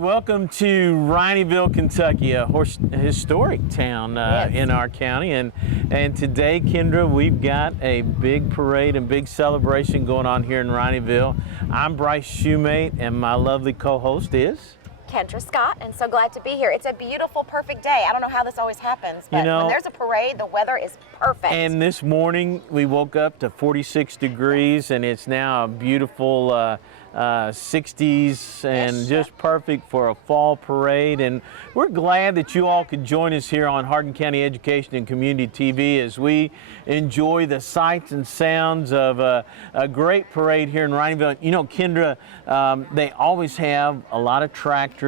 welcome to Rineyville, Kentucky, a historic town in our county. And today, Kendra, we've got a big parade and big celebration going on here in Rineyville. I'm Bryce Shoemate, and my lovely co-host is Kendra Scott, and so glad to be here. It's a beautiful, perfect day. I don't know how this always happens, but when there's a parade, the weather is perfect. And this morning, we woke up to 46 degrees, and it's now a beautiful 60s and just perfect for a fall parade. And we're glad that you all could join us here on Hardin County Education and Community TV as we enjoy the sights and sounds of a great parade here in Rineyville. You know, Kendra, they always have a lot of tractors,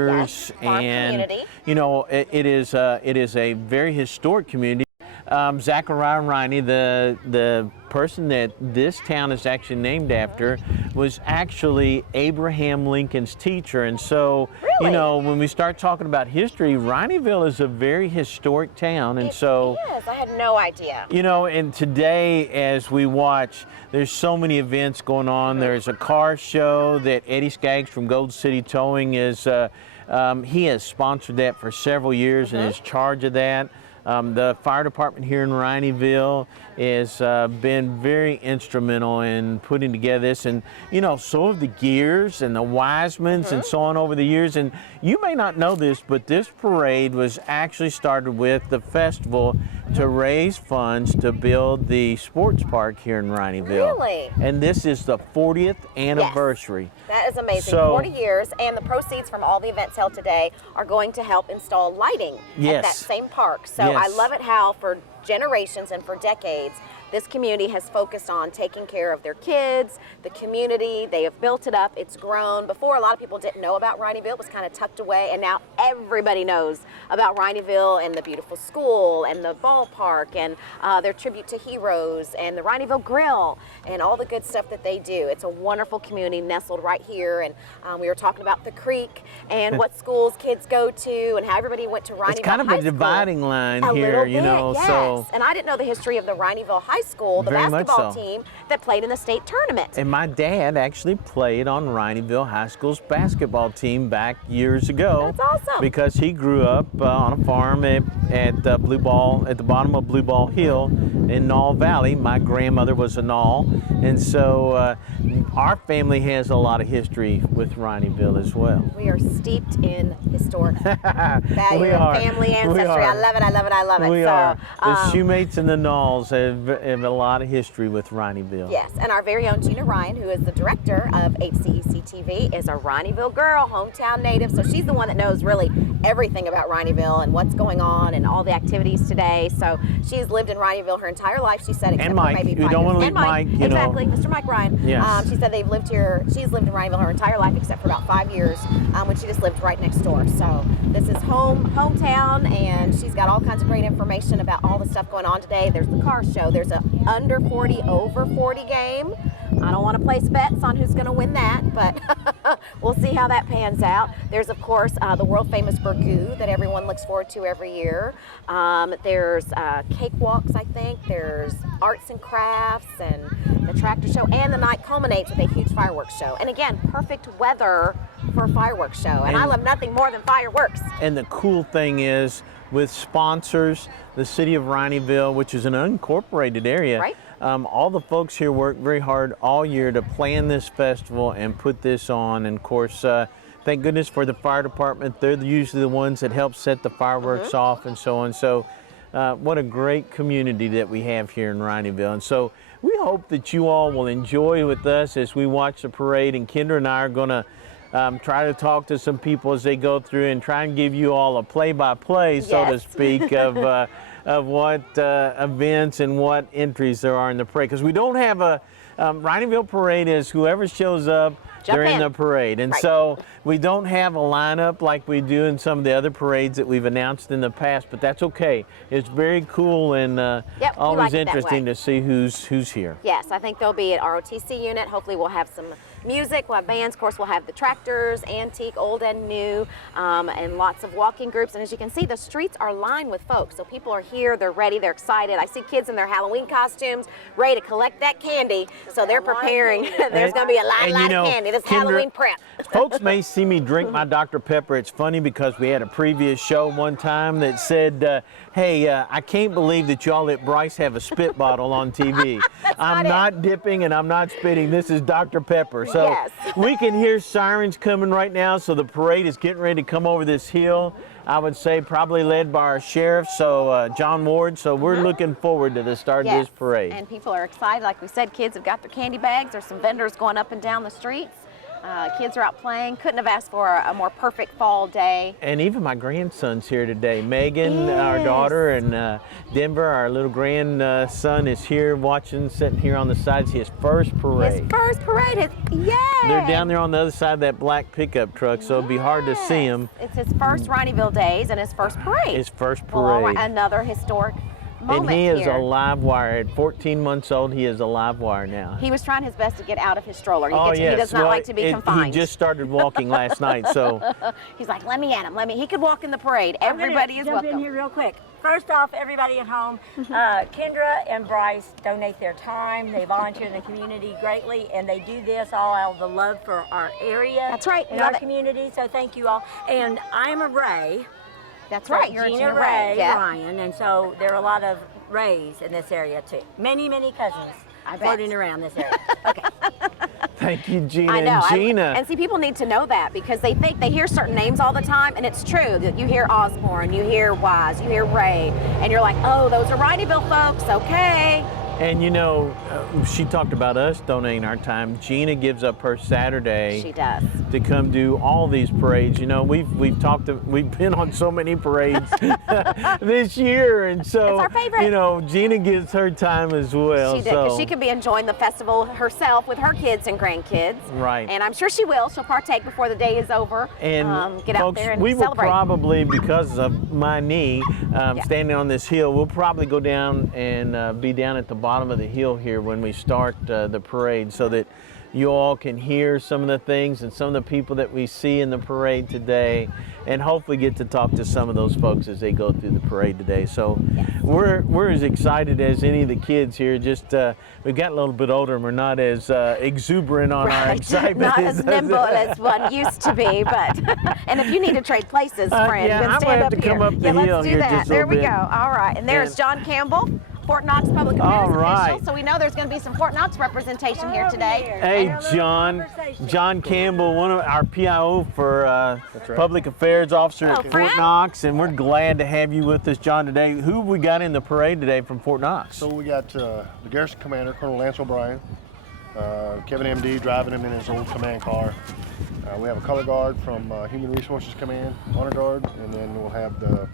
and community. You know, it is a very historic community. Zachariah Riney, the person that this town is actually named after, was actually Abraham Lincoln's teacher. And so, you know, when we start talking about history, Rineyville is a very historic town. And Yes, I had no idea. You know, and today as we watch, there's so many events going on. There's a car show that Eddie Skaggs from Gold City Towing is, he has sponsored that for several years and is in charge of that. The fire department here in Rineyville has been very instrumental in putting together this, and you know, so have the Gears and the Wisemans and so on over the years. And you may not know this, but this parade was actually started with the festival to raise funds to build the sports park here in Rineyville. Really? And this is the 40th anniversary. Yes, that is amazing. So, 40 years, and the proceeds from all the events held today are going to help install lighting at that same park. So I love it how for generations and for decades, this community has focused on taking care of their kids, the community. They have built it up. It's grown. Before, a lot of people didn't know about Rineyville. It was kind of tucked away, and now everybody knows about Rineyville and the beautiful school and the ballpark and their tribute to heroes and the Rineyville Grill and all the good stuff that they do. It's a wonderful community nestled right here, and we were talking about the creek and what schools kids go to and how everybody went to Rineyville High School. It's kind of a dividing line here, you know. Yes. So, and I didn't know the history of the Rineyville High School, the basketball team that played in the state tournament. And my dad actually played on Rineyville High School's basketball team back years ago. That's awesome. Because he grew up on a farm at the bottom of Blue Ball Hill in Knoll Valley. My grandmother was a Knoll, and so our family has a lot of history with Rineyville as well. We are steeped in historic value We and are. family ancestry. I love it. I love it. I love it. We are. The Shoemates and the Knolls have a lot of history with Rineyville. Yes, and our very own Gina Ryan, who is the director of HCEC-TV, is a Rineyville girl, hometown native. So she's the one that knows really everything about Rineyville and what's going on and all the activities today. So she's lived in Rineyville her entire life, she said, except and Mike, for maybe you don't want to leave Mike. You exactly, know. Mr. Mike Ryan. Yes. She said they've lived here. She's lived in Rineyville her entire life, except for about 5 years, when she just lived right next door. So this is hometown, and she's got all kinds of great information about all the stuff going on today. There's the car show. There's a under 40, over 40 game. I don't want to place bets on who's going to win that, but we'll see how that pans out. There's, of course, the world famous burgoo that everyone looks forward to every year. There's cakewalks, I think. There's arts and crafts and the tractor show, and the night culminates with a huge fireworks show. And again, perfect weather for a fireworks show. And I love nothing more than fireworks. And the cool thing is, with sponsors, the city of Rineyville, which is an unincorporated area, all the folks here work very hard all year to plan this festival and put this on. And of course, thank goodness for the fire department. They're usually the ones that help set the fireworks off and so on. So what a great community that we have here in Rineyville. And so we hope that you all will enjoy with us as we watch the parade. And Kendra and I are going to try to talk to some people as they go through and try and give you all a play-by-play, so to speak, of what events and what entries there are in the parade. Because we don't have a Rineyville parade is whoever shows up during the parade. And so we don't have a lineup like we do in some of the other parades that we've announced in the past, but that's okay. It's very cool and always interesting to see who's here. Yes, I think they'll be at ROTC unit. Hopefully we'll have some music, we'll have bands, of course we'll have the tractors, antique, old and new, and lots of walking groups. And as you can see, the streets are lined with folks. So people are here, they're ready, they're excited. I see kids in their Halloween costumes ready to collect that candy. So they're preparing. There's going to be a lot of candy. This Halloween prep. Folks may see me drink my Dr. Pepper, it's funny because we had a previous show one time that said, hey, I can't believe that y'all let Bryce have a spit bottle on TV. I'm not dipping and I'm not spitting. This is Dr. Pepper. So Yes. we can hear sirens coming right now. So the parade is getting ready to come over this hill. I would say probably led by our sheriff, so John Ward. So we're looking forward to the start of this parade. And people are excited. Like we said, kids have got their candy bags. There's some vendors going up and down the streets. Kids are out playing. Couldn't have asked for a more perfect fall day. And even my grandson's here today. Megan, our daughter, and Denver, our little grandson, is here watching, sitting here on the sides. His first parade. His first parade. Yay! They're down there on the other side of that black pickup truck, so it'd be hard to see him. It's his first Rineyville Days and his first parade. His first parade. Well, another historic moment. And he is here. a live wire. At 14 months old, he is a live wire now. He was trying his best to get out of his stroller. Yes. He does not like to be confined. He just started walking last night, so. He's like, let me at him. He could walk in the parade. Everybody is welcome. Jump in here real quick. First off, everybody at home, Kendra and Bryce donate their time. They volunteer in the community greatly, and they do this all out of the love for our area. That's right. And our community, so thank you all. And I'm a Ray. That's right. You're Gina a Ray. Ryan, and so there are a lot of Rays in this area too. Many, many cousins floating around this area. Okay. Thank you, Gina. I know. And Gina. And see, people need to know that because they think they hear certain names all the time, and it's true that you hear Osborne, you hear Wise, you hear Ray, and you're like, oh, those are Rineyville folks. Okay. And you know, she talked about us donating our time. Gina gives up her Saturday. She does. To come do all these parades. You know, we've been on so many parades this year, and so it's our favorite. You know, Gina gives her time as well. She did, so 'cause she could be enjoying the festival herself with her kids and grandkids. Right. And I'm sure she will. She'll partake before the day is over. And get folks, out there and we will celebrate. probably, because of my knee, standing on this hill, we'll probably go down and be down at the bottom of the hill here when we start the parade, so that you all can hear some of the things and some of the people that we see in the parade today, and hopefully get to talk to some of those folks as they go through the parade today. So we're as excited as any of the kids here. Just we've got a little bit older and we're not as exuberant on our excitement. Not as nimble as one used to be, but and if you need to trade places, friend, yeah, then I'm stand gonna have up to here. come up the hill let's do here that. just a There little we bit. go. All right, and there's And- John Campbell, Fort Knox Public All Affairs right. official, so we know there's going to be some Fort Knox representation here today. Hey, John Campbell, one of our PIO for Public Affairs Officer at Fort friend. Knox, and we're glad to have you with us, John, today. Who have we got in the parade today from Fort Knox? So we got the Garrison Commander, Colonel Lance O'Brien, Kevin M.D. driving him in his old command car. We have a color guard from Human Resources Command, honor guard, and then we'll have the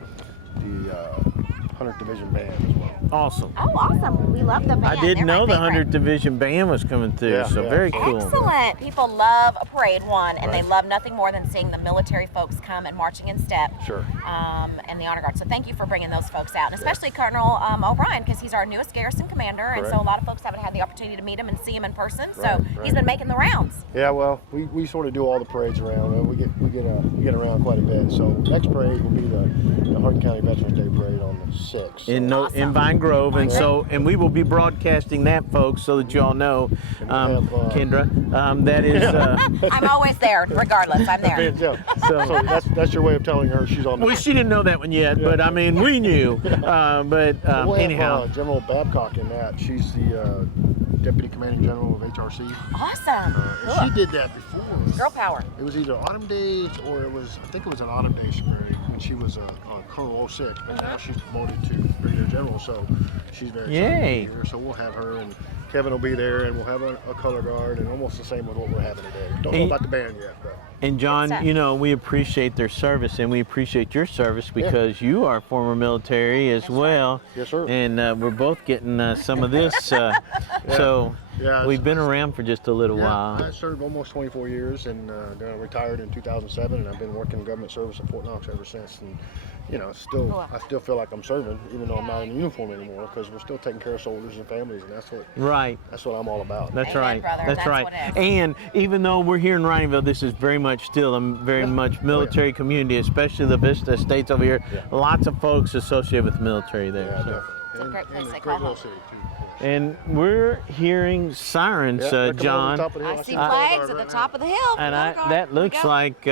100th Division Band as well. Awesome. Oh, awesome. We love the band. I didn't They're know my the favorite. 100th Division Band was coming through, Yeah, so yeah. very cool. Excellent. People love a parade, and they Right. love nothing more than seeing the military folks come and marching in step. Sure. And the honor guard. So thank you for bringing those folks out, and especially Colonel O'Brien, because he's our newest garrison commander, and so Correct. a lot of folks haven't had the opportunity to meet him and see him in person. So Right, he's right. been making the rounds. Yeah, well, we sort of do all the parades around. We get around quite a bit. So next parade will be the Hardin County Veterans Day Parade on the 6th. In Awesome. Vine Grove, and Vine so we will be broadcasting that, folks, so that you all know, Kendra, that is. I'm always there, regardless. I'm there. Yeah. So that's your way of telling her she's on the. Well, she didn't know that one yet, but I mean, we knew. We'll Anyhow. have General Babcock in that. She's the Deputy Commanding General of HRC. Awesome. And she did that before. Girl power. It was either Autumn Days or I think it was an Autumn Days parade when she was a Colonel 06, but now she's promoted to Brigadier General, so she's very excited to Yay. be here. So we'll have her, and Kevin will be there, and we'll have a color guard, and almost the same with what we're having today. Don't know about the band yet, but. And John, stuff. you know, we appreciate their service, and we appreciate your service because you are former military as well. Yes, sir. And we're both getting some of this. So Yeah, we've been around for just a little while. I served almost 24 years, and then I retired in 2007, and I've been working government service at Fort Knox ever since. And you know, I still feel like I'm serving, even though I'm not in uniform anymore, because we're still taking care of soldiers and families, and that's what I'm all about. That's Amen, right. brother. That's That's right. what it is. And even though we're here in Rineyville, this is very much still a very much military community, especially the Vista Estates over here. Yeah. Lots of folks associated with the military there. Yeah, so. definitely. It's a great place and they a call great little home. city too. And we're hearing sirens, Yeah, they're coming over the John. top of the hill. I see the color flags guard at the right top now. of the hill. And Color guard. that Here we looks go. like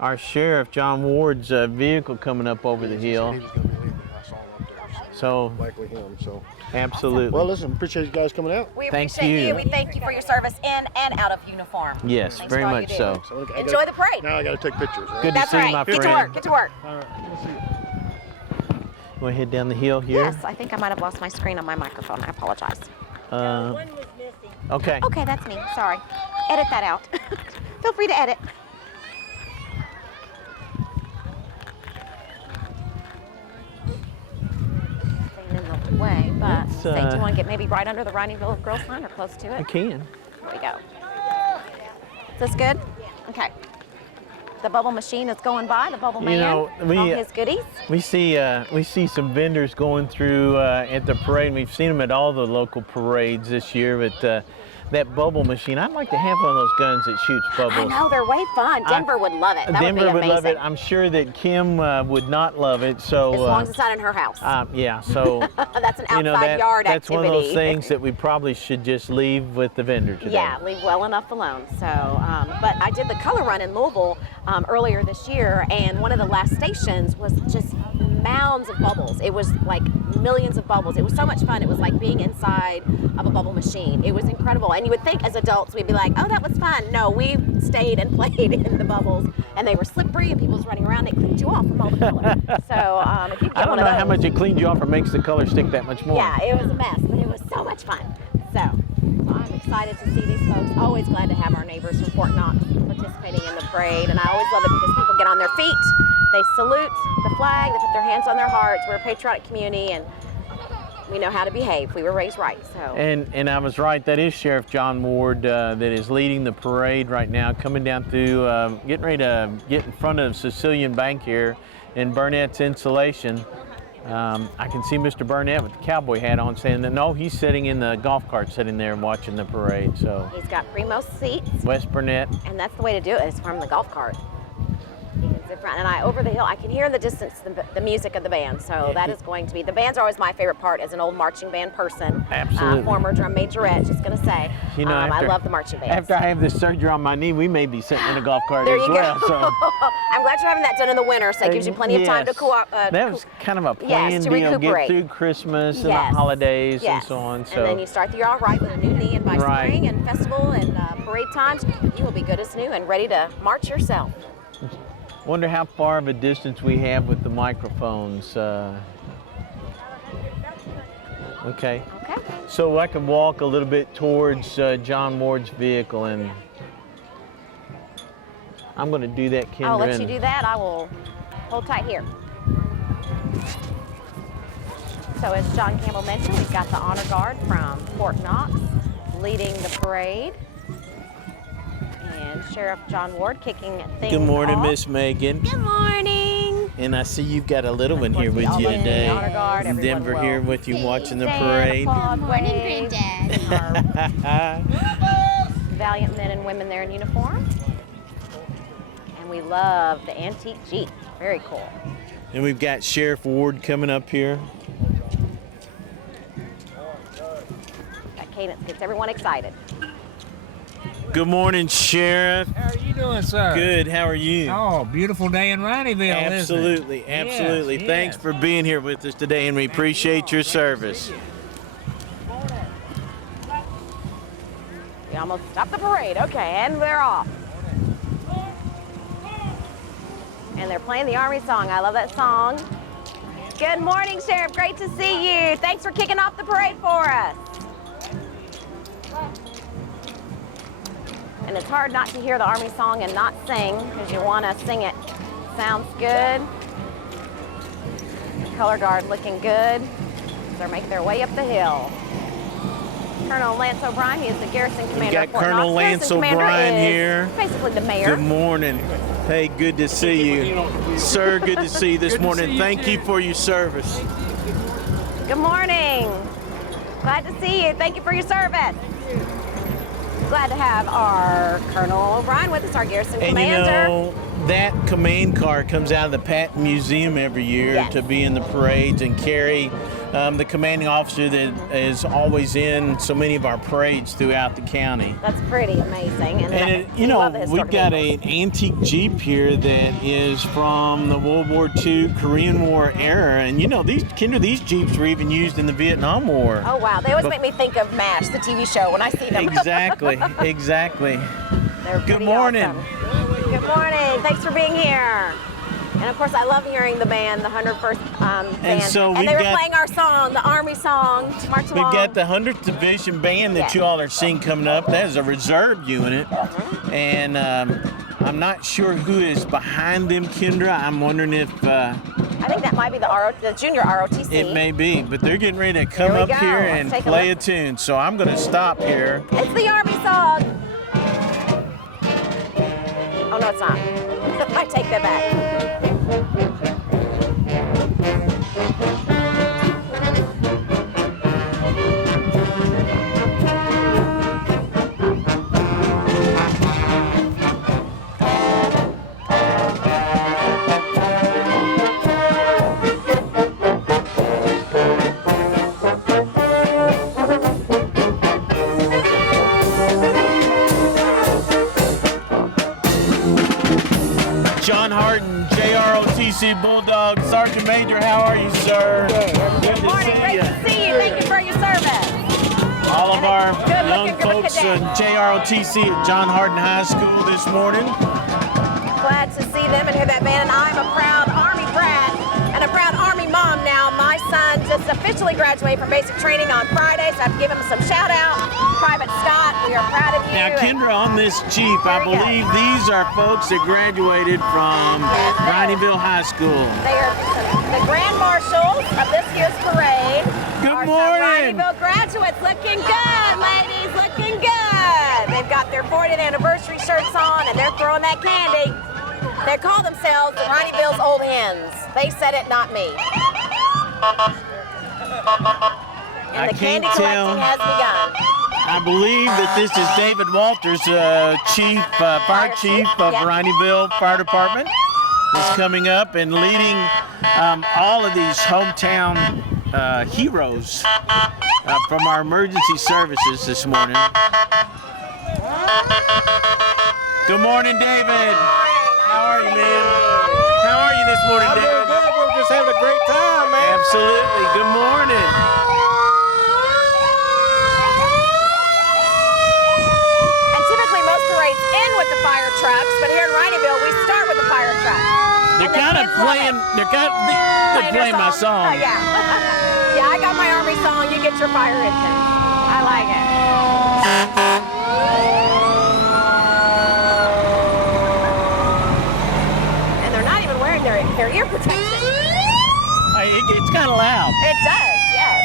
our Sheriff John Ward's vehicle coming up over the He hill. said he was gonna be leaving. I saw him up there. So Likely him. So. absolutely. Well, listen, appreciate you guys coming out. We Thank appreciate you. you. We thank you for your service in and out of uniform. Yes, Thanks very for all you much do. so. So I Enjoy gotta- the parade. Now I got to take pictures. Right? Good to That's see you, right. my Get to friend. work. Get to work. All right. We'll see you. Want to head down the hill here? Yes, I think I might have lost my screen on my microphone. I apologize. Uh, One was missing. okay. Okay, that's me. Sorry. Edit that out. Feel free to edit. Staying in the way, but Let's, say, do you want to get maybe right under the Rineyville Girls line or close to I it? can. Here we go. Is this good? Okay. The bubble machine is going by. The bubble man. know, all his goodies. We see some vendors going through at the parade. We've seen them at all the local parades this year, but that bubble machine, I'd like to have one of those guns that shoots I bubbles. know they're way fun. Denver would love it. That Denver would be would love amazing. it. I'm sure that Kim would not love it. So As long as it's not in her house. yeah, so That's an outside you know yard that's activity. one of those things that we probably should just leave with the vendor today. Yeah, leave well enough alone. So, but I did the color run in Louisville earlier this year, and one of the last stations was just mounds of bubbles. It was like millions of bubbles. It was so much fun. It was like being inside of a bubble machine. It was incredible. And you would think as adults we'd be like, oh, that was fun. No, we stayed and played in the bubbles, and they were slippery, and people was running around. They cleaned you off from all the color. So if you get I don't one know of those, how much it cleans you off or makes the color stick that much more. yeah, it was a mess, but it was so much fun. So I'm excited to see these folks. Always glad to have our neighbors from Fort Knox participating in the parade, and I always love it because people get on their feet, they salute the flag, they put their hands on their hearts. We're a patriotic community, and we know how to behave. We were raised right. So. And I was right. That is Sheriff John Ward that is leading the parade right now, coming down through, getting ready to get in front of Sicilian Bank here in Burnett's Insulation. I can see Mr. Burnett with the cowboy hat on saying that no, he's sitting in the golf cart sitting there and watching the parade. So He's got primo seats, West Burnett. and that's the way to do it, is from the golf cart. You can sit front, and over the hill, I can hear in the distance the music of the band. So that is going to be, the bands are always my favorite part as an old marching band person. Absolutely. Former drum majorette, just going to say. You know, I after- love the marching bands. After I have this surgery on my knee, we may be sitting in a golf cart There as you well. go. So I'm glad you're having that done in the winter, so it gives you plenty of time to Yes. cool. That was kind of a yes, planned to deal, get recuperate. through Christmas and Yes. the holidays Yes. and so on. So And then you start the year all right with a new knee, and by Right. spring and festival and parade times, you will be good as new and ready to march yourself. wonder how far of a distance we have with the microphones. Okay. Okay. So I can walk a little bit towards John Ward's vehicle, and I'm going to do that, Kendra. I'll let you and- do that. I will hold tight here. So as John Campbell mentioned, we've got the honor guard from Fort Knox leading the parade. And Sheriff John Ward kicking things Good morning, off. Miss Megan. Good morning. And I see you've got a little one here with you All the today. honor guard, everyone Denver will here with you watching the stand, parade. applaud, Morning, wave. Granddad. Valiant men and women there in uniform. And we love the antique Jeep. Very cool. And we've got Sheriff Ward coming up here. That cadence gets everyone excited. Good morning, Sheriff. How are you doing, sir? Good, how are you? Oh, beautiful day in Rineyville, Absolutely, isn't it? absolutely. Yes, Thanks yes. for being here with us today, and we appreciate your service. We almost stopped the parade. Okay, and we're off. And they're playing the Army song. I love that song. Good morning, Sheriff. Great to see you. Thanks for kicking off the parade for us. And it's hard not to hear the Army song and not sing because you want to sing it. Sounds good. The color guard looking good. They're making their way up the hill. Colonel Lance O'Brien, he is the garrison commander. got of Fort Colonel Knox. Lance Garrison commander O'Brien is here. Basically the mayor. Good morning. Hey, good to see you. Sir, good to see you this morning. Thank you for your service. Good morning. Glad to see you. Thank you for your service. Glad to have our Colonel O'Brien with us, our garrison And commander. you know, that command car comes out of the Patton Museum every year Yes. to be in the parades and carry the commanding officer that is always in so many of our parades throughout the county. That's pretty amazing. And we love the we've historic got vehicles. an antique Jeep here that is from the World War II Korean War era. And these Jeeps were even used in the Vietnam War. Oh wow, they always make me think of MASH, the TV show, when I see them. Exactly. They're Good pretty morning. awesome. Good morning. Thanks for being here. And of course, I love hearing the band, the 101st band. so and we've they were got- playing our song, the Army song, March We've Along. got the 100th Division Band that Yeah. you all are seeing coming up. That is a reserve unit. And I'm not sure who is behind them, Kendra. I'm wondering if I think that might be the junior ROTC. it may be. But they're getting ready to come Here we up go. here Let's and take a play a look. tune. So I'm going to stop here. It's the Army song. Oh, no, it's not. I take that back. John Hardin, JROTC Bulldog, Sergeant Major, how are you, sir? Good to Morning, see great you. to see you. Thank you for your service. All of our Good young looking for folks cadet. in JROTC at John Hardin High School this morning. Glad to see them and hear that band. And I'm a proud Army brat and a proud Army mom now. My son just officially graduated from basic training on Friday, so I have to give him some shout out. Private Scott, we are proud of you. Now, And Kendra, on this Jeep, I There you go. believe these are folks that graduated from Rineyville High School. They are the grand marshals of this year's parade. Good Our morning. Rineyville graduates looking good, ladies, looking good. They've got their 40th anniversary shirts on and they're throwing that candy. They call themselves the Rineyville's Old Hens. They said it, not me. And I the candy can't collecting tell. has begun. I believe that this is David Walters, fire chief of Yeah. Rineyville Fire Department, is coming up and leading all of these hometown heroes from our emergency services this morning. Good morning, David. How are you, man? How are you this morning, I'm David? doing good. We're just having a great time, man. Absolutely. Good morning. And typically most parades end with the fire trucks, but here in Rineyville we start with the fire truck. They're And the kind of kids love playing. it. They're playing my song. Oh, yeah. Yeah, I got my Army song. You get your fire engine. I like it. And they're not even wearing their ear protection. It's kind of loud. It does, yes.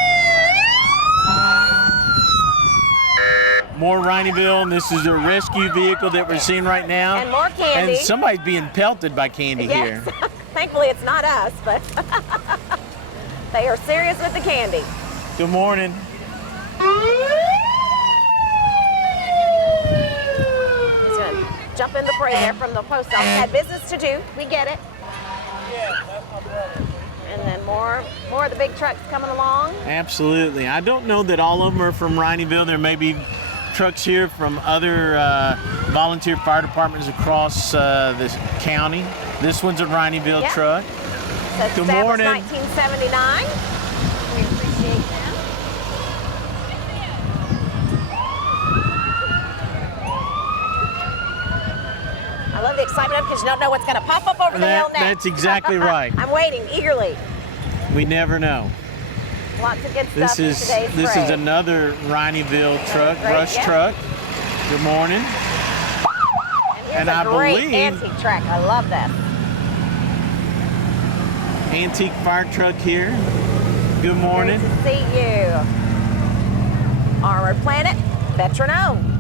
More Rineyville, and this is a rescue vehicle that we're seeing right now. And more candy. And somebody's being pelted by candy here. Yes. Thankfully, it's not us, but they are serious with the candy. Good morning. He's gonna jump in the parade there from the post office. Had business to do. We get it. And then more of the big trucks coming along. Absolutely. I don't know that all of them are from Rineyville. There may be trucks here from other volunteer fire departments across this county. This one's a Rineyville Yeah. truck. That's Good established morning. 1979. We appreciate them. I love the excitement of it because you don't know what's going to pop up over the hill next. That's exactly right. I'm waiting eagerly. We never know. Lots of good This stuff in is today's this is parade. another Rineyville truck, Great, brush yeah. truck. Good morning. And and I here's a great believe- antique track. I love that. Antique fire truck here. Good morning. Great to see you. Armored Planet, veteran owned.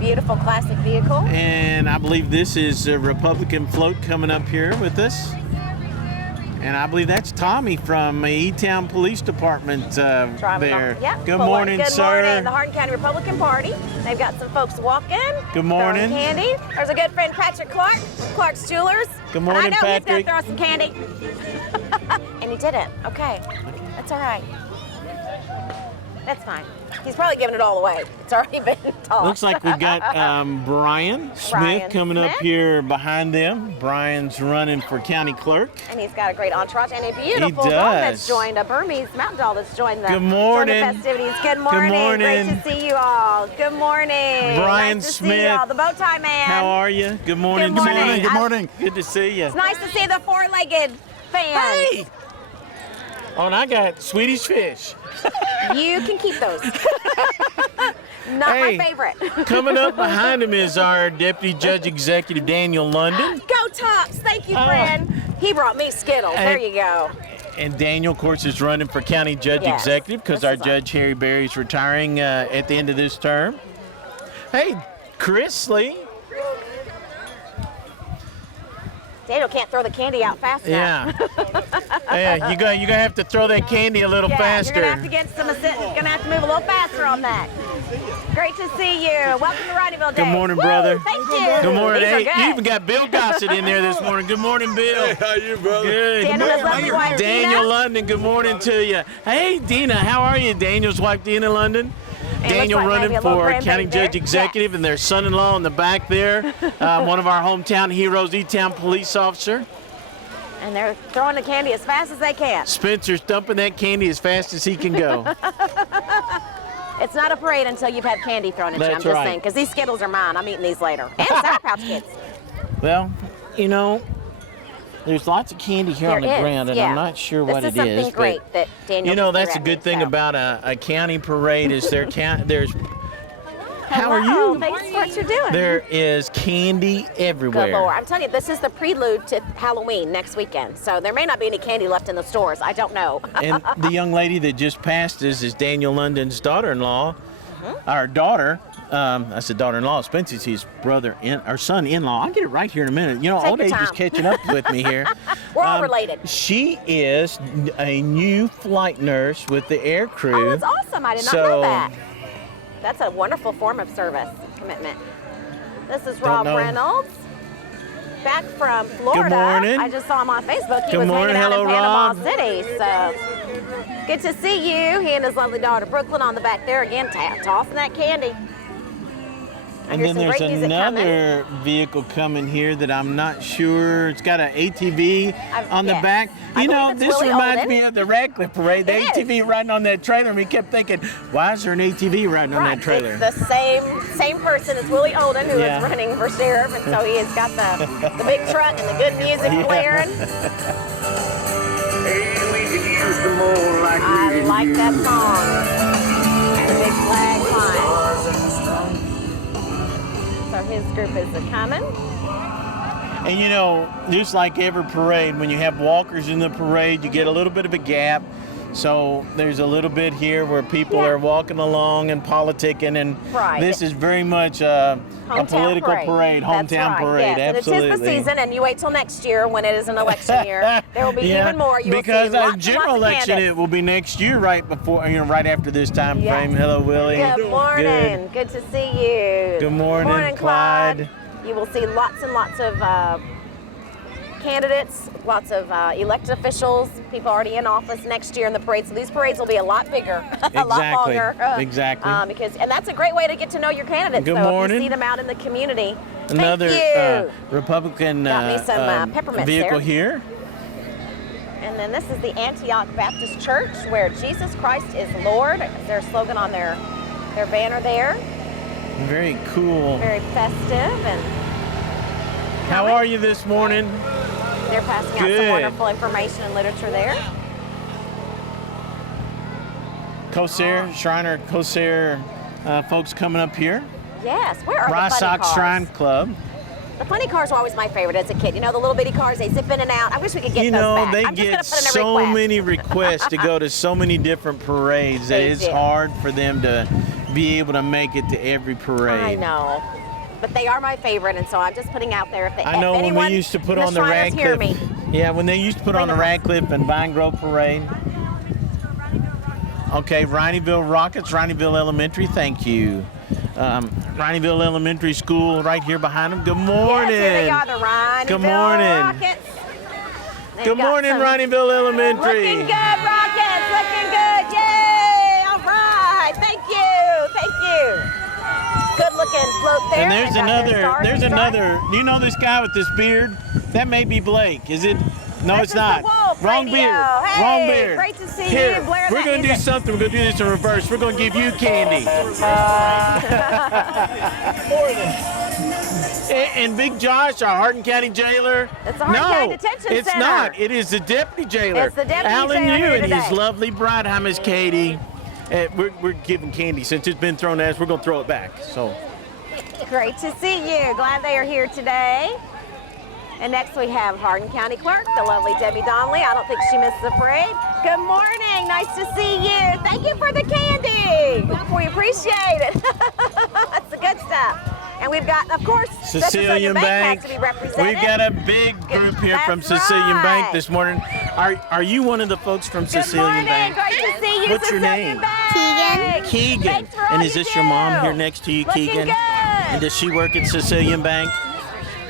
Beautiful classic vehicle. And I believe this is a Republican float coming up here with us. And I believe that's Tommy from E-Town Police Department Driving there. on. Yep. Good Well, morning, good sir. morning. The Hardin County Republican Party. They've got some folks walking. Good morning. Throwing candy. There's a good friend, Patrick Clark, from Clark's Jewelers. Good morning, and I know Patrick. he's gonna throw some candy. And he didn't. Okay. That's all right. That's fine. He's probably giving it all away. It's already been taught. Looks like we've got Brian Smith coming up here behind them. Brian's running for county clerk. And he's got a great entourage and a beautiful dog that's joined, a Burmese mountain dog that's joined the, Good morning. joined the festivities. Good morning. Good morning. Great to see you all. Good morning. Brian nice to Smith. see you all. The bow tie man. How are you? Good morning. Good morning. Good morning. Good to see you. It's nice to see the four-legged fans. Hey! Oh, and I got Swedish fish. You can keep those. Not Hey, my favorite. Coming up behind him is our Deputy Judge Executive, Daniel London. Go Tops. Thank you, friend. He brought me Skittles. Hey. There you go. And Daniel, of course, is running for County Judge Yes, Executive because this our is Judge Harry Berry's retiring at the end of this term. Hey, Chris Lee. Daniel can't throw the candy out fast enough. Yeah, you're gonna have to throw that candy a little faster. You're gonna have to get some assist. You're gonna have to move a little faster on that. Great to see you. Welcome to Rineyville Day. Good morning, Woo, brother. Thank you. Good morning. These are Hey, good. you even got Bill Gossett in there this morning. Good morning, Bill. Hey, how you, brother? Good. Daniel, his lovely wife, Daniel Dina. London, good morning to you. Hey, Dina, how are you? Daniel's wife, Dina London. And Daniel looks like running maybe a little for grandbaby County there. Judge Executive, and their son-in-law in the back there, one of our hometown heroes, E-Town police officer. And they're throwing the candy as fast as they can. Spencer's dumping that candy as fast as he can go. It's not a parade until you've had candy thrown at you. I'm That's just right. saying, because these Skittles are mine. I'm eating these later. And Sour Pouch Kids. Well, you know, there's lots of candy here on the There is, ground, and yeah. I'm not sure This what is it is. something great that Daniel You know, can that's a throw at good me, thing so. about a county parade is there's. How are Hello, you? Thanks for what you're doing. There is candy everywhere. Good Lord. I'm telling you, this is the prelude to Halloween next weekend. So there may not be any candy left in the stores. I don't know. And the young lady that just passed us is Daniel London's daughter-in-law. Our daughter, I said daughter-in-law, Spencer's his our son-in-law. I'll get it right here in a minute. You know, Take old your age is time. catching up with me here. We're all related. She is a new flight nurse with the air crew. Oh, that's awesome. I did not know that. That's a wonderful form of service commitment. This is Rob know. Reynolds, back from Florida. Good morning. I just saw him on Facebook. He Good was morning. hanging out Hello, in Panama Rob. City. So good to see you. He and his lovely daughter Brooklyn on the back there again, tossing that candy. And then there's another vehicle coming here that I'm not sure. It's got an ATV on the yes. back. I You know, believe it's this Willie reminds Olden. me of the Radcliffe Parade. The It is. ATV riding on that trailer. And we kept thinking, why is there an ATV riding on that trailer? It's the same person as Willie Olden, who is running for sheriff, and so he has got the big truck and the good music blaring. I like that song. The big flag flying. So his group is coming. And you know, just like every parade, when you have walkers in the parade, you get a little bit of a gap. So there's a little bit here where people are walking along and politicking, and this is very much a political parade, hometown That's right. parade. Yes. Absolutely. And it is the season, and you wait till next year when it is an election year. There will be even more. You because will see a general election candidates. it will be next year, right before, right after this time frame. Hello, Willie. Good morning. Good to see you. Good morning, Clyde. You will see lots and lots of candidates, lots of elected officials, people already in office next year in the parade. So these parades will be a lot bigger, a lot longer. Exactly. And that's a great way to get to know your candidates. Good so morning. If you see them out in the community. Another Thank you. Republican Got me some peppermints vehicle there. here. And then this is the Antioch Baptist Church, where Jesus Christ is Lord. Is their slogan on their banner there. Very cool. Very festive. And how are you this morning? they're passing out some wonderful information and literature there. Corsair, Shriner, Corsair folks coming up here. Yes, where are Rice the funny Sox cars? Shrine Club. The funny cars were always my favorite as a kid. You know, the little bitty cars, they zip in and out. I wish we could get You those know, back. they I'm just get gonna put in a so request. many requests to go to so many different parades that They it's do. hard for them to be able to make it to every parade. I know. But they are my favorite, and so I'm just putting out there. If I know if when anyone they used to put in on the Shriners hear Radcliffe. me. Yeah, when they used to put on the Radcliffe and Vine Grove Parade. Okay, Rineyville Rockets, Rineyville Elementary, thank you. Rineyville Elementary School right here behind them. Good morning. Yes, here they are, the Rineyville Good morning. Rockets. They've Good got morning, some- Rineyville Elementary. Looking good, Rockets, looking good. Yay, all right. there's They've got their another. stars There's and another. Do you know this guy with this beard? That may be Blake. Is it? No, This it's is not. the Wolf Wrong Radio. beard. Hey, Wrong beard. great to see Here, you. Blare we're that gonna do music. something. We're gonna do this in reverse. We're gonna give you candy. And Big Josh, our Hardin County jailer. It's the Hardin no, County Detention it's Center. not. It is the deputy jailer. It's the deputy Alan jailer Yu here and his today. lovely bride. Hi, Miss Katie. We're giving candy since it's been thrown at us. We're gonna throw it back. So. Great to see you. Glad they are here today. And next we have Hardin County Clerk, the lovely Debbie Donnelly. I don't think she misses a parade. Good morning. Nice to see you. Thank you for the candy. We appreciate it. That's the good stuff. And we've got, of course, the Sicilian Bank. has to be represented. We've got a big group here from That's Sicilian Bank right. this morning. Are you one of the folks from Good Sicilian morning. Bank? Great to see you, What's your Sicilian name? Bank. Keegan. Thanks for all And is you this your mom do. here next to you, Looking Keegan? good. And does she work at Sicilian Bank?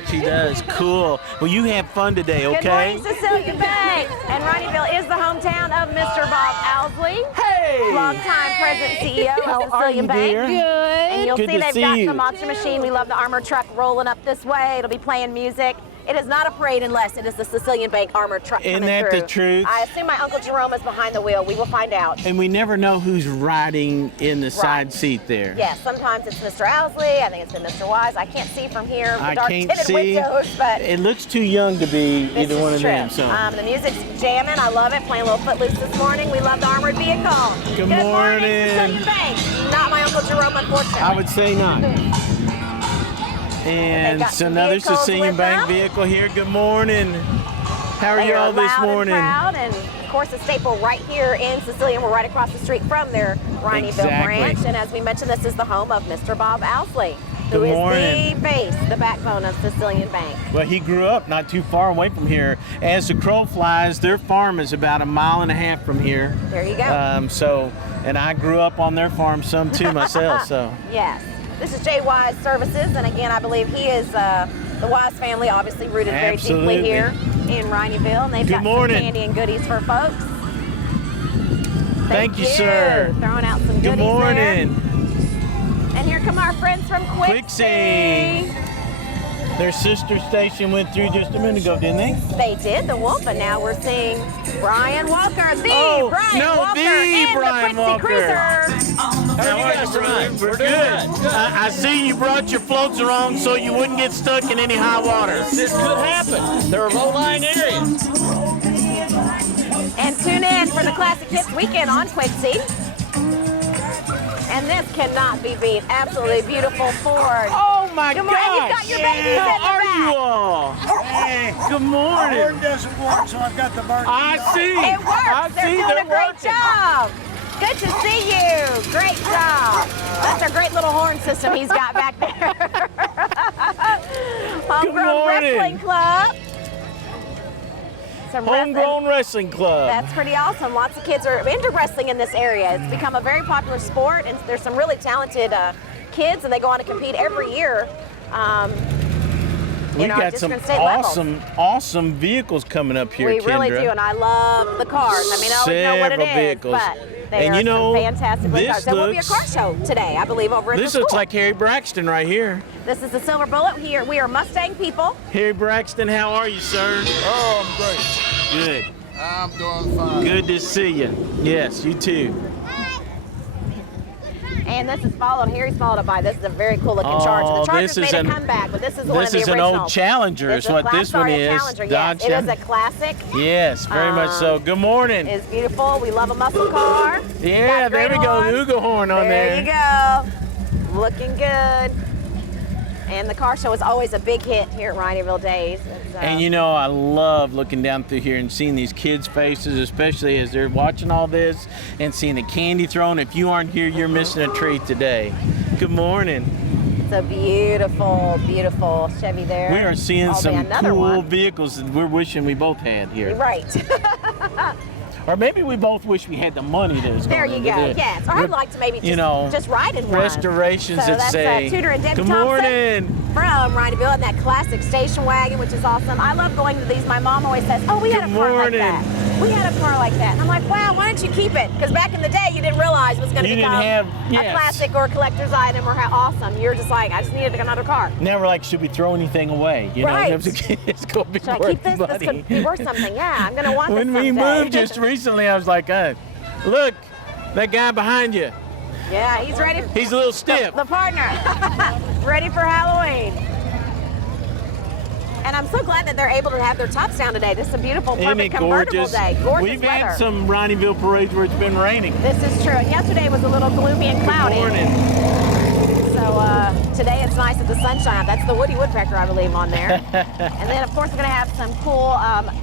She does. Cool. Well, you have fun today, Good okay? morning, Cecilia Bank. And Rineyville is the hometown of Mr. Bob Owsley. Hey! Longtime president CEO How of are Cecilia you, Bank. dear? And you'll Good see to they've see got you. the monster machine. We love the armored truck rolling up this way. It'll be playing music. It is not a parade unless it is the Sicilian Bank armored truck Isn't coming that through. the truth? I assume my Uncle Jerome is behind the wheel. We will find out. And we never know who's riding in the side seat there. Yes, sometimes it's Mr. Owsley. I think it's been Mr. Wise. I can't see from here. The I dark can't tinted see. windows, but It looks too young to be this either is one of true. them. So. The music's jamming. I love it. Playing a little Footloose this morning. We love the armored vehicle. Good morning, morning. Sicilian Bank. Not my Uncle Jerome, unfortunately. I would say not. And got so some another vehicles Sicilian with Bank them. vehicle here. Good morning. How are They you are all this loud morning? And proud, and of course, a staple right here in Sicilian. We're right across the street from their Rineyville Exactly. branch. And as we mentioned, this is the home of Mr. Bob Owsley, who Good is morning. the base, the backbone of Sicilian Bank. Well, he grew up not too far away from here. As the crow flies, their farm is about 1.5 miles from here. There you go. And I grew up on their farm some too myself. So Yes. This is Jay Wise Services, and again, I believe he is the Wise family, obviously rooted very Absolutely. deeply here in Rineyville, and they've Good got morning. some candy and goodies for folks. Thank you, sir. Throwing out some Good goodies morning. there. And here come our friends from Quixie. Their sister station went through just a minute ago, didn't they? They did, the Wolf, and now we're seeing Brian Walker, the Oh, Brian no, Walker, the in Brian the Quixie Walker. Cruiser. How are you guys tonight? We're good. I see you brought your floats along so you wouldn't get stuck in any high water. This could happen. There are low-lying areas. And tune in for the Classic Hits Weekend on Quixie. And this cannot be beat. Absolutely beautiful Ford. Oh my Good morning. You've gosh. got your babies in the How are you back. all? Hey, Good morning. Ford doesn't work, so I've got the burn. I see. It works. I They're see. doing They're a great working. job. Good to see you. Great job. That's a great little horn system he's got back there. Homegrown morning. Wrestling Club. Some Homegrown Wrestling Club. That's pretty awesome. Lots of kids are into wrestling in this area. It's become a very popular sport, and there's some really talented kids, and they go on to compete every year. We in our got district some and state levels. awesome vehicles coming up here, We Kendra. really do, and I love the cars. I mean, I always know what it Several is, vehicles. but they And are you know, some fantastic this cars. There will be a looks- car show today, I believe, over at the This school. looks like Harry Braxton right here. This is the Silver Bullet. Here we are Mustang people. Harry Braxton, how are you, sir? Oh, I'm great. Good. I'm doing fine. Good to see you. Yes, you too. And this is followed. Harry's followed up by this is a very cool looking Oh, Charger. The Charger's this is made an- a comeback, but this is one of This the is an originals. old Challenger It's is a what class- this one sorry, a is. Challenger, yes. Dodge It is a classic. Yes, very much so. Good morning. It's beautiful. We love a muscle car. Yeah, Got a there we great go. horn. Uga horn on there. There you go. Looking good. And the car show is always a big hit here at Rineyville Days. It's, And you know, I love looking down through here and seeing these kids' faces, especially as they're watching all this and seeing the candy thrown. If you aren't here, you're missing a treat today. Good morning. it's a beautiful, beautiful Chevy there. We are seeing I'll be some another cool one. vehicles that we're wishing we both had here. Right. Or maybe we both wish we had the money that's There going you into go. this. Yes. Or I'd like to maybe just ride in one. restorations So that that's say, Tudor and Debbie good Thompson morning. from Rineyville, and that classic station wagon, which is awesome. I love going to these. My mom always says, "Oh, we had a Good car like morning. that." we had a car like that. And I'm like, wow, why don't you keep it? Because back in the day, you didn't realize it was going to become a classic or a collector's item or how awesome. You're just like, I just needed another car. Never like, should we throw anything away? You Right. know, it's going to be Should I worth keep this? money. This could be worth something. Yeah, I'm going to want When this we someday. moved just recently, I was like, look, that guy behind you, Yeah, he's ready. he's a little stiff. The partner. Ready for Halloween. And I'm so glad that they're able to have their tops down today. This is a beautiful, Isn't perfect it convertible gorgeous? day. Gorgeous We've weather. had some Rineyville parades where it's been raining. This is true. And yesterday was a little gloomy and cloudy. Good morning. So today it's nice with the sunshine out. That's the Woody Woodpecker, I believe, on there. And then, of course, we're going to have some cool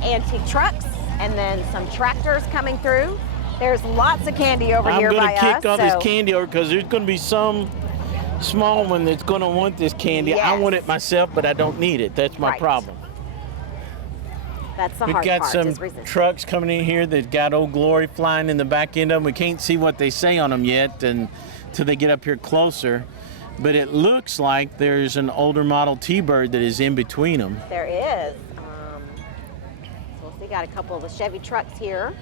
antique trucks and then some tractors coming through. There's lots of candy over here by us. I'm going to kick all this candy over because there's going to be some small one that's going to want this candy. I Yes. want it myself, but I don't need it. That's my Right. problem. That's the We've hard got part. some is resistance. trucks coming in here that got Old Glory flying in the back end of them. We can't see what they say on them yet until they get up here closer. But it looks like there's an older model T-Bird that is in between them. There is. So we got a couple of the Chevy trucks here.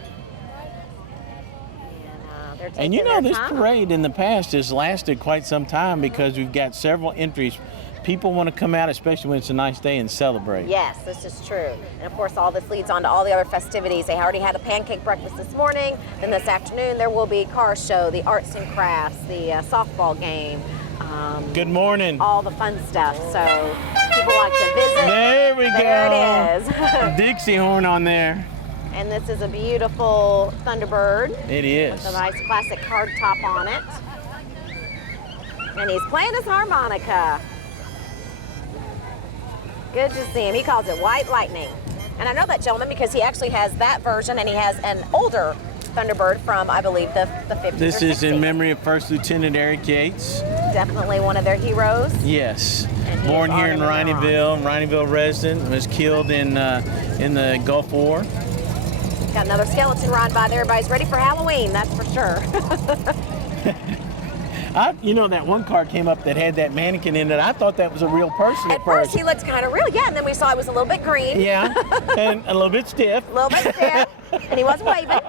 And they're taking And you know, their this time. parade in the past has lasted quite some time because we've got several entries. People want to come out, especially when it's a nice day, and celebrate. Yes, this is true. And of course, all this leads on to all the other festivities. They already had a pancake breakfast this morning. Then this afternoon, there will be a car show, the arts and crafts, the softball game. Good morning. All the fun stuff. So people like to visit. There we go. There it is. Dixie horn on there. And this is a beautiful Thunderbird. It is. With a nice classic hard top on it. And he's playing his harmonica. Good to see him. He calls it White Lightning. And I know that gentleman because he actually has that version and he has an older Thunderbird from, I believe, the 50s This or is in 60s. memory of First Lieutenant Eric Yates. Definitely one of their heroes. Yes. And he Born is here in honored in Rineyville resident, was killed in the Gulf War. Got another skeleton ride by there. Everybody's ready for Halloween, that's for sure. You know, that one car came up that had that mannequin in it. I thought that was a real person At first, he looked kind of real, yeah, and then we saw it was a little bit green. Yeah, and a little bit stiff. A little bit stiff, and he wasn't waving.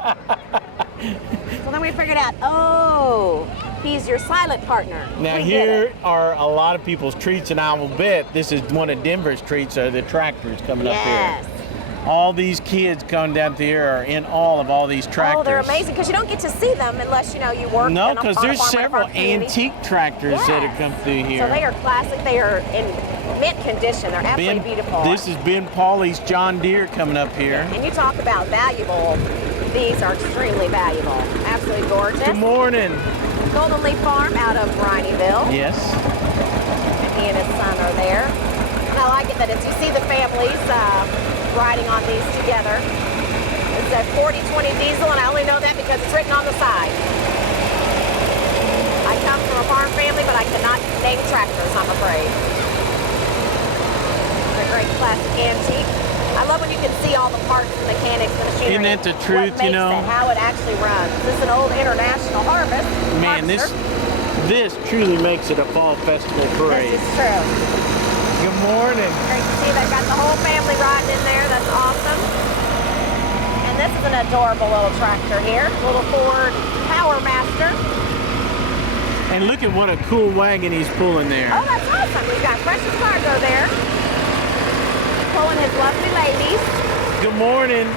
So then we figured out, oh, he's your silent partner. Now We get here it. are a lot of people's treats, and I will bet this is one of Denver's treats, are the tractors coming up Yes. here. All these kids coming down here are in all of all these tractors. Oh, they're amazing because you don't get to see them unless you know you work. No, in a- because on a there's farm or several farm community. antique tractors that have come through here. So they are classic. They are in mint condition. They're absolutely beautiful. This is Ben Pauley's John Deere coming up here. And you talk about valuable. These are extremely valuable. Absolutely gorgeous. Good morning. Golden Leaf Farm out of Rineyville. Yes. And he and his son are there. And I like it that as you see the families riding on these together. It's a 40-20 diesel, and I only know that because it's written on the side. I come from a farm family, but I cannot name tractors, I'm afraid. They're a great classic antique. I love when you can see all the parts, the mechanics, the machinery. Isn't that the truth, what you makes know? it, how it actually runs. This is an old International Harvest. Man, this truly makes it a fall festival parade. This is true. Good morning. Great to see they've got the whole family riding in there. That's awesome. And this is an adorable little tractor here. Little Ford Power Master. And look at what a cool wagon he's pulling there. Oh, that's awesome. We've got Precious Cargo there. Pulling his lovely ladies. Good morning.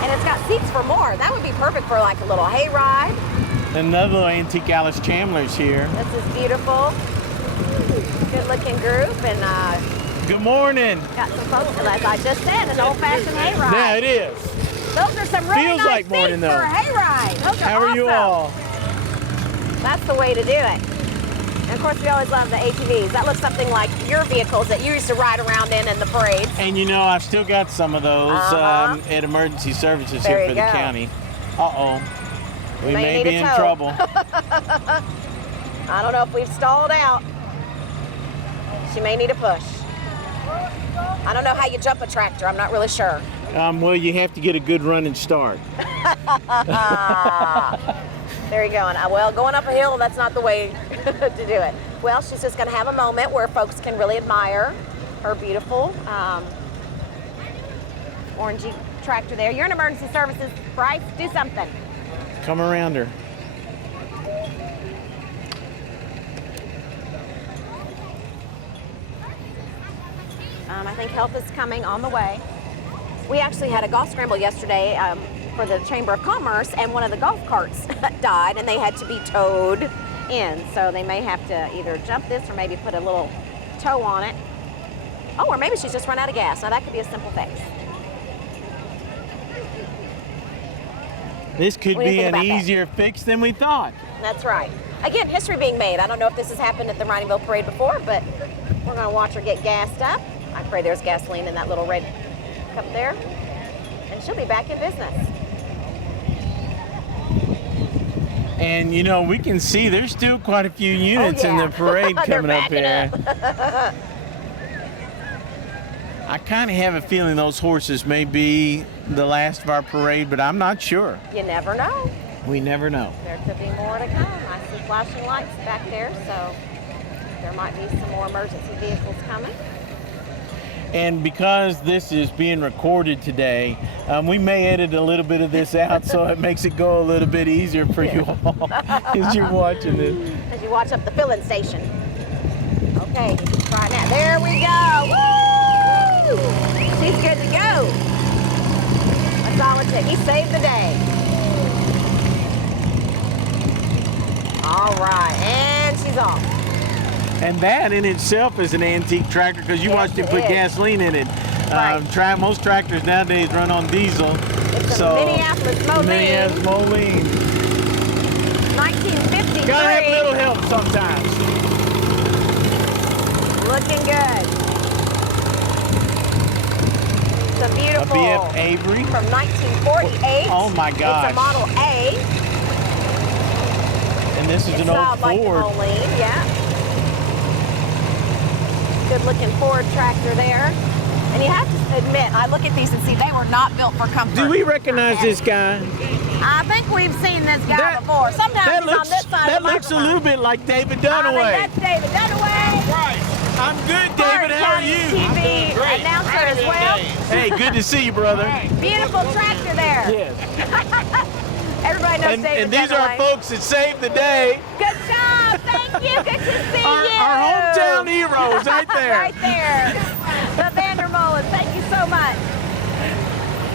And it's got seats for more. That would be perfect for like a little hay ride. Another little antique Alice Chandler's here. This is beautiful. Good looking group. And Good morning. got some folks, as I just said, an old fashioned hay ride. Yeah, it is. Those are some really Feels nice like morning, seats though. for a hay ride. Those are How are you awesome. all? That's the way to do it. And of course, we always love the ATVs. That looks something like your vehicles that you used to ride around in the parades. And you know, I've still got some of those at emergency services There here you for the go. county. Uh-oh. We May may need be a in tow. trouble. I don't know if we've stalled out. She may need a push. I don't know how you jump a tractor. I'm not really sure. Well, you have to get a good running start. There you go. And well, going up a hill, that's not the way to do it. Well, she's just going to have a moment where folks can really admire her beautiful orangey tractor there. You're in emergency services. Bryce, do something. Come around her. I think help is coming on the way. We actually had a golf scramble yesterday for the Chamber of Commerce, and one of the golf carts died, and they had to be towed in. So they may have to either jump this or maybe put a little tow on it. Oh, or maybe she's just run out of gas. Now that could be a simple fix. This could What do you be think an about that? easier fix than we thought. That's right. Again, history being made. I don't know if this has happened at the Rineyville Parade before, but we're going to watch her get gassed up. I pray there's gasoline in that little red cup there. And she'll be back in business. And you know, we can see there's still quite a few units in the parade They're coming up backing here. up. I kind of have a feeling those horses may be the last of our parade, but I'm not sure. You never know. We never know. There could be more to come. I see flashing lights back there, so there might be some more emergency vehicles coming. And because this is being recorded today, we may edit a little bit of this out so it makes it go a little bit easier for you all as you're watching this. As you watch up the filling station. Okay, try that. There we go. Woo! She's good to go. That's all it took. He saved the day. All right, and she's off. And that in itself is an antique tractor because you Yes, watched him it put is. gasoline in it. Right. Most tractors nowadays run on diesel. It's a Minneapolis Moline. Minneapolis Moline. 1953. Gotta have a little help sometimes. Looking good. It's a A beautiful BF Avery. from 1948. Oh my gosh. It's a Model A. And this is It's an old styled like the Ford. Moline, yeah. Good looking Ford tractor there. And you have to admit, I look at these and see they were not built for comfort. Do we recognize this guy? I think we've seen this guy before. Sometimes That he's looks, on this side that of the looks a microphone. little bit like David I think Dunaway. that's David Dunaway. Right. I'm good, Hardin David. How are County you? TV great. announcer as well. Hey, good to see you, brother. Beautiful tractor there. Yes. Everybody knows David And these are Dunaway. folks that saved the day. Good job. Thank you. Good to see Our you. hometown heroes right there. Right there. The Vandermolen. Thank you so much.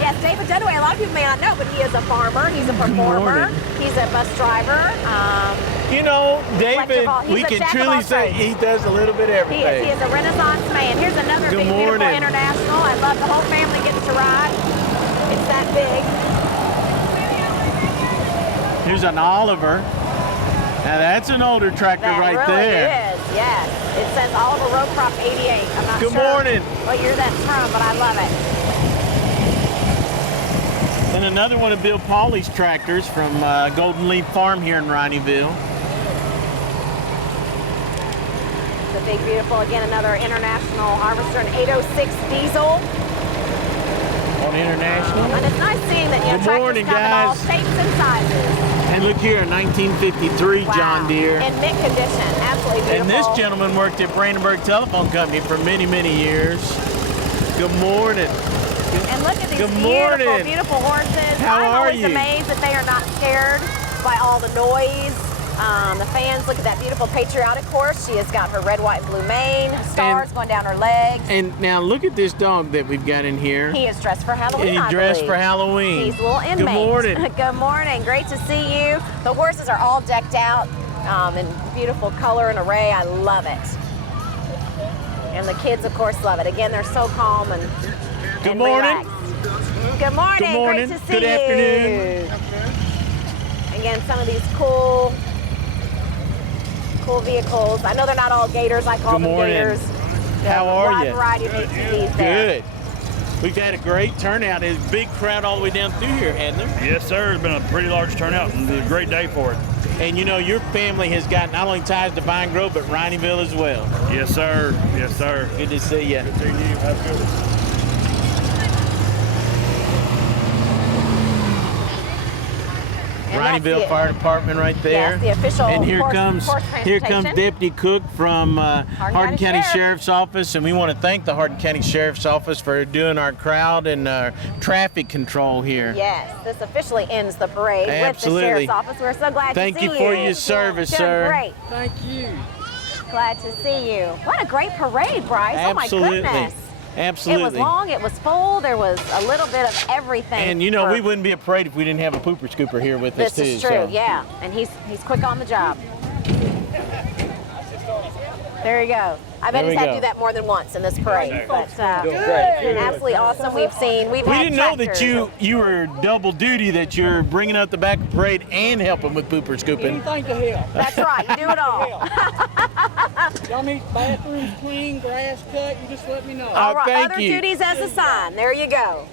Yes, David Dunaway, a lot of people may not know, but he is a farmer. He's a performer. morning. He's a bus driver. You know, David, He's we a can jack of all truly say trades. he does a little bit of He everything. is a Renaissance man. Here's another Good big, beautiful morning. international. I love the whole family gets to ride. It's that big. Here's an Oliver. Now that's an older tractor That right really there. is, yes. It says Oliver Road Crop 88. I'm not Good sure morning. what year that's from, but I love it. And another one of Bill Pauley's tractors from Golden Leaf Farm here in Rineyville. The big, beautiful, again, another international harvester, an 806 diesel. On International. And it's nice seeing that, Good tractors morning, come in all guys. shapes and sizes. And look here, a 1953 John Wow. Deere. In mint condition, absolutely beautiful. And this gentleman worked at Brandenburg Telephone Company for many, many years. Good morning. And look at these Good beautiful, morning. beautiful horses. How I'm are always you? amazed that they are not scared by all the noise. The fans, look at that beautiful patriotic horse. She has got her red, white, and blue mane, stars going down her legs. And now look at this dog that we've got in here. He is dressed for Halloween, And I he dressed believe. for Halloween. He's a little inmate. Good morning. Good morning. Great to see you. The horses are all decked out in beautiful color and array. I love it. And the kids, of course, love it. Again, they're so calm and Good morning. relaxed. Good morning. Good morning. Great to see Good you. afternoon. Again, some of these cool vehicles. I know they're not all gators. I call Good them morning. gators. How are Wide you? variety of ATVs there. Good. We've had a great turnout. There's a big crowd all the way down through here, hasn't there? Yes, sir. It's been a pretty large turnout and it's a great day for it. And you know, your family has got not only ties to Vine Grove, but Rineyville as well. Yes, sir. Yes, sir. Good to see you. Good seeing you. Have a good one. Rineyville the- Fire Department right there. Yes, the official And here horse comes transportation. Deputy Cook from Hardin County Sheriff. Sheriff's Office, and we want to thank the Hardin County Sheriff's Office for doing our crowd and traffic control here. Yes, this officially ends the parade Absolutely. with the Sheriff's Office. We're so glad Thank to see you you. for your service, Doing sir. Great. Thank you. Glad to see you. What a great parade, Bryce. Absolutely. Oh my goodness. Absolutely. It was long, it was full, there was a little bit of everything. And you know, we wouldn't be a parade if we didn't have a pooper scooper here with us This too. is true, so. yeah. And he's quick on the job. There you go. I bet There he's we had to go. do that more than once in this parade. But it's been absolutely awesome. We've We had didn't know that tractors. you were double duty, that you're bringing up the back of the parade and helping with pooper scooping. Anything to help. That's right, you do it all. Y'all need bathrooms clean, grass cut, you just let me know. All right, thank other you. duties as assigned. There you go.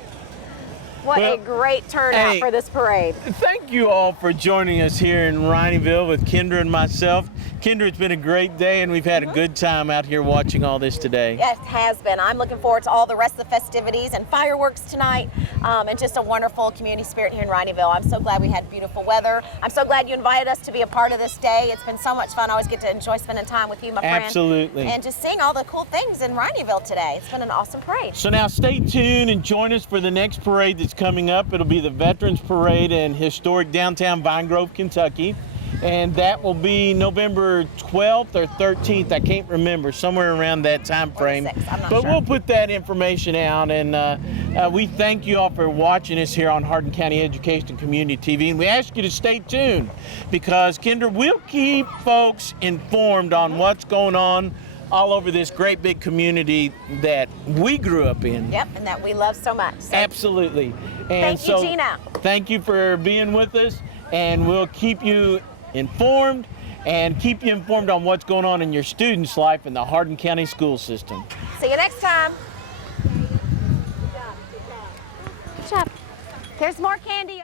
What Well, a great turnout hey. for this parade. Thank you all for joining us here in Rineyville with Kendra and myself. Kendra, it's been a great day, and we've had a good time out here watching all this today. It has been. I'm looking forward to all the rest of the festivities and fireworks tonight, and just a wonderful community spirit here in Rineyville. I'm so glad we had beautiful weather. I'm so glad you invited us to be a part of this day. It's been so much fun. I always get to enjoy spending time with you, my friend. Absolutely. And just seeing all the cool things in Rineyville today. It's been an awesome parade. So now stay tuned and join us for the next parade that's coming up. It'll be the Veterans Parade in historic downtown Vine Grove, Kentucky. And that will be November 12th or 13th. I can't remember, somewhere around that time frame. 26th, I'm not but sure. we'll put that information out. And we thank you all for watching us here on Hardin County Education and Community TV. And we ask you to stay tuned because, Kendra, we'll keep folks informed on what's going on all over this great big community that we grew up in. Yep, and that we love so much. So Absolutely. And Thank you, Gina. Thank you for being with us, and we'll keep you informed and keep you informed on what's going on in your students' life in the Hardin County school system. see you next time. Good job. There's more candy.